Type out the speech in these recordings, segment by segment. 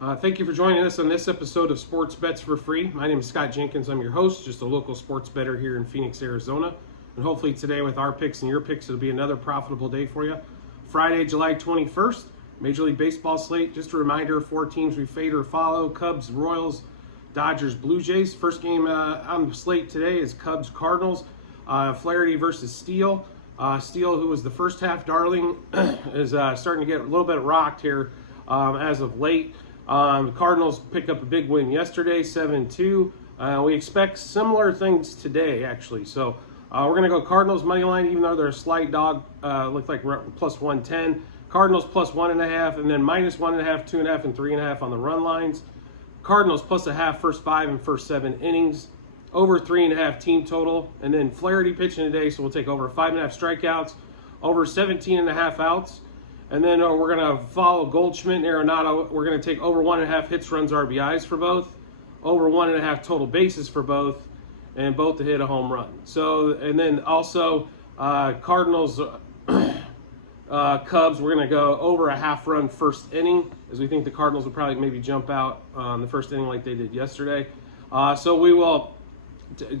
Thank you for joining us on this episode of Sports Bets for Free. My name is Scott Jenkins. I'm your host, just a local sports bettor here in Phoenix, Arizona. And hopefully today with our picks and your picks, it'll be another profitable day for you. Friday, July 21st, Major League Baseball slate. Just a reminder, 4 teams we fade or follow: Cubs, Royals, Dodgers, Blue Jays. First game on the slate today is Cubs, Cardinals. Flaherty versus Steele. Steele, who was the first half darling, is starting to get a little bit rocked here as of late. The Cardinals picked up a big win yesterday, 7-2. We expect similar things today, actually. So we're going to go Cardinals money line, even though they're a slight dog. Look like plus 110. Cardinals plus 1.5, and then minus 1.5, 2.5, and 3.5 on the run lines. Cardinals plus a half first 5 and first 7 innings. Over 3.5 team total. And then Flaherty pitching today, so we'll take over 5.5 strikeouts, over 17.5 outs. And then we're going to follow Goldschmidt and Arenado. We're going to take over 1.5 hits, runs, RBIs for both, over 1.5 total bases for both, and both to hit a home run. So, and then also Cardinals, Cubs, we're going to go over a half run first inning, as we think the Cardinals will probably maybe jump out on the first inning like they did yesterday. So we will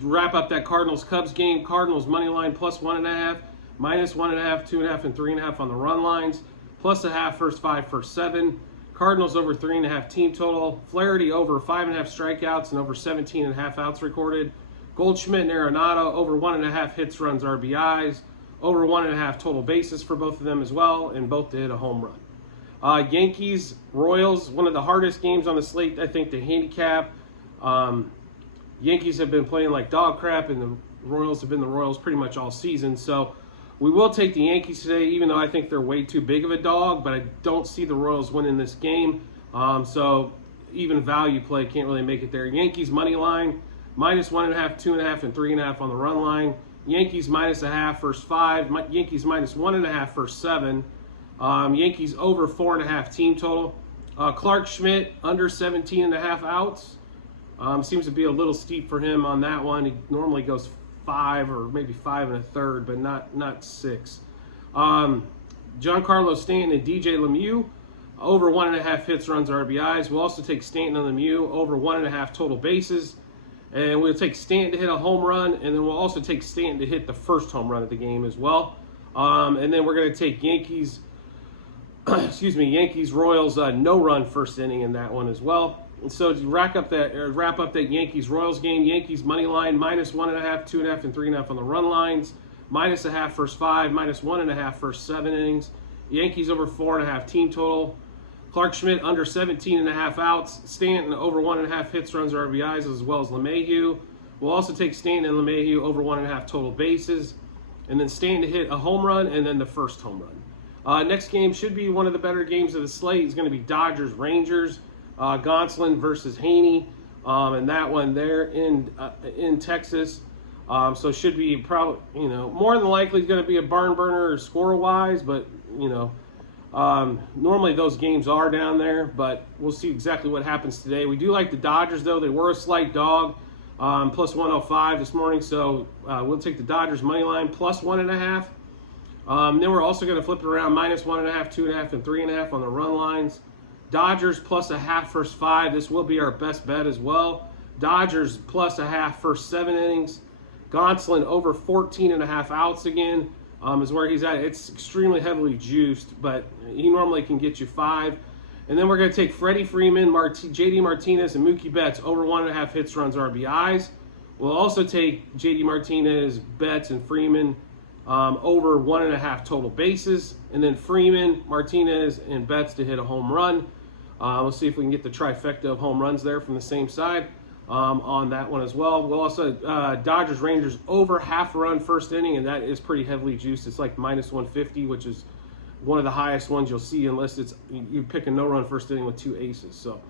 wrap up that Cardinals-Cubs game. Cardinals money line plus 1.5, minus 1.5, 2.5, and 3.5 on the run lines. Plus a half first 5, first 7. Cardinals over 3.5 team total. Flaherty over 5.5 strikeouts and over 17.5 outs recorded. Goldschmidt and Arenado over 1.5 hits, runs, RBIs. Over 1.5 total bases for both of them as well, and both to hit a home run. Yankees, Royals, one of the hardest games on the slate, I think, to handicap. Yankees have been playing like dog crap, and the Royals have been the Royals pretty much all season. So we will take the Yankees today, even though I think they're way too big of a dog, but I don't see the Royals winning this game. So even value play can't really make it there. Yankees money line, minus 1.5, 2.5, and 3.5 on the run line. Yankees minus a half, first 5. Yankees minus 1.5, first 7. Yankees over 4.5 team total. Clark Schmidt under 17.5 outs. Seems to be a little steep for him on that one. He normally goes 5 or maybe 5 1/3, but not 6. Giancarlo Stanton and DJ LeMahieu over 1.5 hits, runs, RBIs. We'll also take Stanton and LeMahieu over 1.5 total bases, and we'll take Stanton to hit a home run, and then we'll also take Stanton to hit the first home run of the game as well. And then we're going to take Yankees, Yankees Royals no run first inning in that one as well. And so to wrap up that Yankees Royals game, Yankees money line minus 1.5, 2.5, and 3.5 on the run lines, minus a half first 5, minus 1.5 first 7 innings. Yankees over 4.5 team total. Clark Schmidt under 17.5 outs. Stanton over 1.5 hits, runs, RBIs, as well as LeMahieu. We'll also take Stanton and LeMahieu over 1.5 total bases, and then Stanton to hit a home run and then the first home run. Next game should be one of the better games of the slate. It's going to be Dodgers Rangers. Gonsolin versus Haney, and that one there in Texas. So should be probably, more than likely going to be a barn burner score-wise, but, normally those games are down there, but we'll see exactly what happens today. We do like the Dodgers, though. They were a slight dog, plus 105 this morning, so we'll take the Dodgers money line plus 1.5. Then we're also going to flip it around, minus 1.5, 2.5, and 3.5 on the run lines. Dodgers plus a half first 5. This will be our best bet as well. Dodgers plus a half first 7 innings. Gonsolin over 14.5 outs again is where he's at. It's extremely heavily juiced, but he normally can get you 5. And then we're going to take Freddie Freeman, JD Martinez, and Mookie Betts over 1.5 hits, runs, RBIs. We'll also take JD Martinez, Betts, and Freeman over 1.5 total bases. And then Freeman, Martinez, and Betts to hit a home run. We'll see if we can get the trifecta of home runs there from the same side on that one as well. We'll also, Dodgers Rangers over half run first inning, and that is pretty heavily juiced. It's like minus 150, which is one of the highest ones you'll see unless it's you pick a no run first inning with 2 aces. So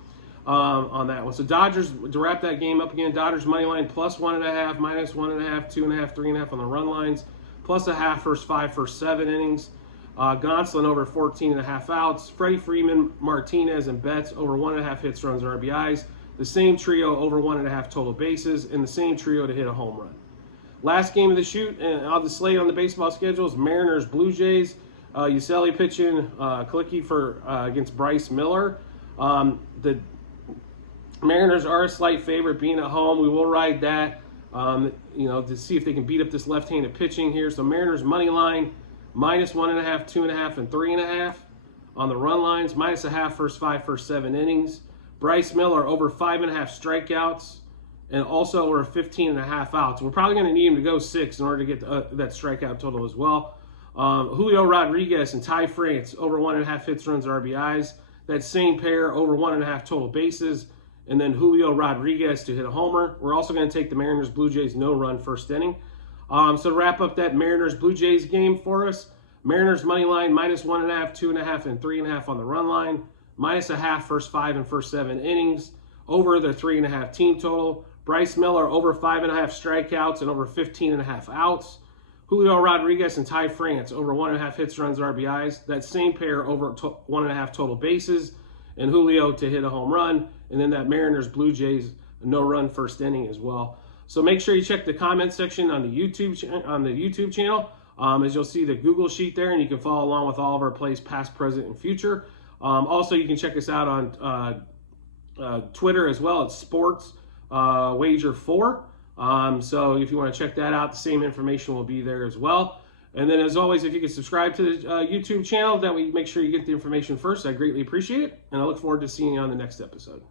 on that one. So Dodgers, to wrap that game up again, Dodgers money line plus 1.5, minus 1.5, 2.5, 3.5 on the run lines, plus a half first 5, first 7 innings. Gonsolin over 14.5 outs. Freddie Freeman, Martinez, and Betts over 1.5 hits, runs, RBIs. The same trio over 1.5 total bases, and the same trio to hit a home run. Last game of the shoot and on the slate on the baseball schedule is Mariners Blue Jays. Uselli pitching, Klicki for against Bryce Miller. The Mariners are a slight favorite, being at home. We will ride that, to see if they can beat up this left-handed pitching here. So Mariners money line, -1.5, 2.5, and 3.5 on the run lines. -0.5 first 5, first 7 innings. Bryce Miller over 5.5 strikeouts, and also over 15.5 outs. We're probably going to need him to go 6 in order to get that strikeout total as well. Julio Rodriguez and Ty France over 1.5 hits, runs, RBIs. That same pair over 1.5 total bases. And then Julio Rodriguez to hit a homer. We're also going to take the Mariners Blue Jays no run first inning. So to wrap up that Mariners Blue Jays game for us, Mariners money line -1.5, 2.5, and 3.5 on the run line. -0.5 first 5 and first 7 innings. Over the 3.5 team total. Bryce Miller over 5.5 strikeouts and over 15.5 outs. Julio Rodriguez and Ty France over 1.5 hits, runs, RBIs. That same pair over 1.5 total bases. And Julio to hit a home run. And then that Mariners Blue Jays no run first inning as well. So make sure you check the comment section on the YouTube channel, as you'll see the Google sheet there, and you can follow along with all of our plays past, present, and future. Also, you can check us out on Twitter as well. It's Sports Wager 4. So if you want to check that out, the same information will be there as well. And then, as always, if you could subscribe to the YouTube channel, that way make sure you get the information first. I greatly appreciate it, and I look forward to seeing you on the next episode.